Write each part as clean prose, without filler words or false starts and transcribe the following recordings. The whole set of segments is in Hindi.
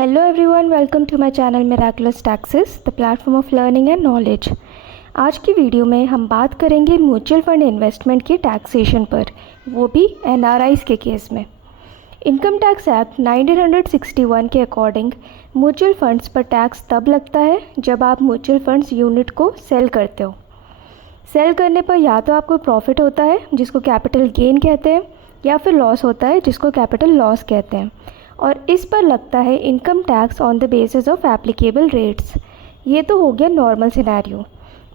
Hello everyone, welcome to my channel Miraculous Taxes, the platform of learning and knowledge। आज की वीडियो में हम बात करेंगे म्यूचुअल फंड इन्वेस्टमेंट की टैक्सेशन पर, वो भी एनआरआईज़ के केस में। इनकम टैक्स एक्ट 1961 के अकॉर्डिंग म्यूचुअल फंड्स पर टैक्स तब लगता है जब आप म्यूचुअल फंड्स यूनिट को सेल करते हो। सेल करने पर या तो आपको प्रॉफिट होता है जिसको कैपिटल गेन कहते हैं, या फिर लॉस होता है जिसको कैपिटल लॉस कहते हैं, और इस पर लगता है income tax on the basis of applicable rates. ये तो हो गया नॉर्मल सिनेरियो।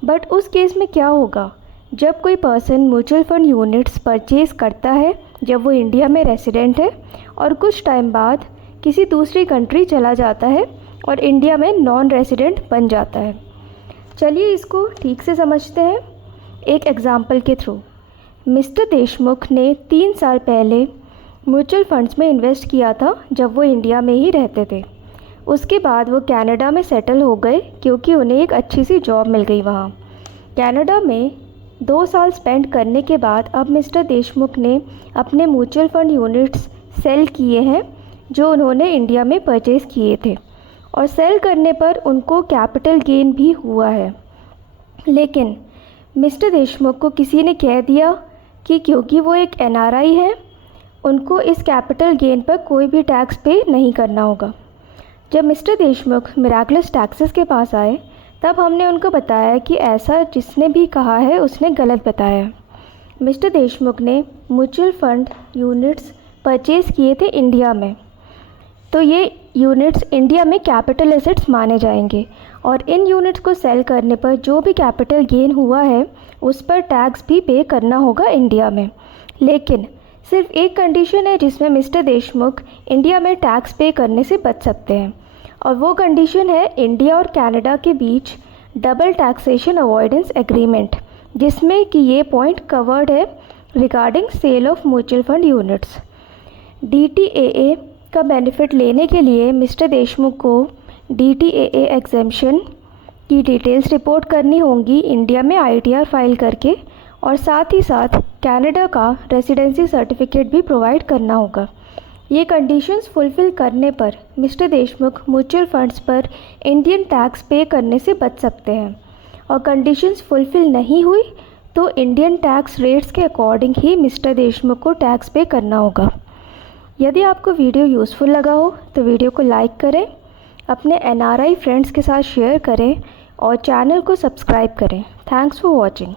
बट उस केस में क्या होगा जब कोई person mutual fund units purchase करता है जब वो इंडिया में रेसिडेंट है और कुछ टाइम बाद किसी दूसरी कंट्री चला जाता है और इंडिया में नॉन रेसिडेंट बन जाता है। चलिए इसको ठीक से समझते हैं एक एग्ज़ाम्पल के थ्रू। मिस्टर देशमुख ने 3 साल पहले म्यूचुअल फंड्स में इन्वेस्ट किया था जब वो इंडिया में ही रहते थे। उसके बाद वो कनाडा में सेटल हो गए क्योंकि उन्हें एक अच्छी सी जॉब मिल गई वहाँ। कनाडा में 2 साल स्पेंड करने के बाद अब मिस्टर देशमुख ने अपने म्यूचुअल फंड यूनिट्स सेल किए हैं जो उन्होंने इंडिया में परचेज़ किए थे, और सेल करने पर उनको कैपिटल गेन भी हुआ है। लेकिन मिस्टर देशमुख को किसी ने कह दिया कि क्योंकि वो एक एनआरआई है उनको इस कैपिटल गेन पर कोई भी टैक्स पे नहीं करना होगा। जब मिस्टर देशमुख मिराकुलस टैक्सेस के पास आए तब हमने उनको बताया कि ऐसा जिसने भी कहा है उसने गलत बताया। मिस्टर देशमुख ने म्यूचुअल फंड यूनिट्स परचेज़ किए थे इंडिया में, तो ये यूनिट्स इंडिया में कैपिटल एसेट्स माने जाएंगे, और इन यूनिट्स को सेल करने पर जो भी कैपिटल गेन हुआ है उस पर टैक्स भी पे करना होगा इंडिया में। लेकिन सिर्फ एक कंडीशन है जिसमें मिस्टर देशमुख इंडिया में टैक्स पे करने से बच सकते हैं, और वो कंडीशन है इंडिया और कनाडा के बीच डबल टैक्सेशन अवॉइडेंस एग्रीमेंट, जिसमें कि ये पॉइंट कवर्ड है regarding sale of mutual fund units. DTAA का बेनिफिट लेने के लिए मिस्टर देशमुख को DTAA एग्जेम्पशन की डिटेल्स रिपोर्ट करनी होंगी इंडिया में ITR फाइल करके, और साथ ही साथ कनाडा का रेसिडेंसी सर्टिफिकेट भी प्रोवाइड करना होगा। ये कंडीशंस फुलफ़िल करने पर मिस्टर देशमुख म्यूचुअल फंड्स पर इंडियन टैक्स पे करने से बच सकते हैं, और कंडीशंस फुलफ़िल नहीं हुई तो इंडियन टैक्स रेट्स के अकॉर्डिंग ही मिस्टर देशमुख को टैक्स पे करना होगा। यदि आपको वीडियो यूज़फुल लगा हो तो वीडियो को लाइक करें, अपने NRI फ्रेंड्स के साथ शेयर करें और चैनल को सब्सक्राइब करें। Thanks for watching.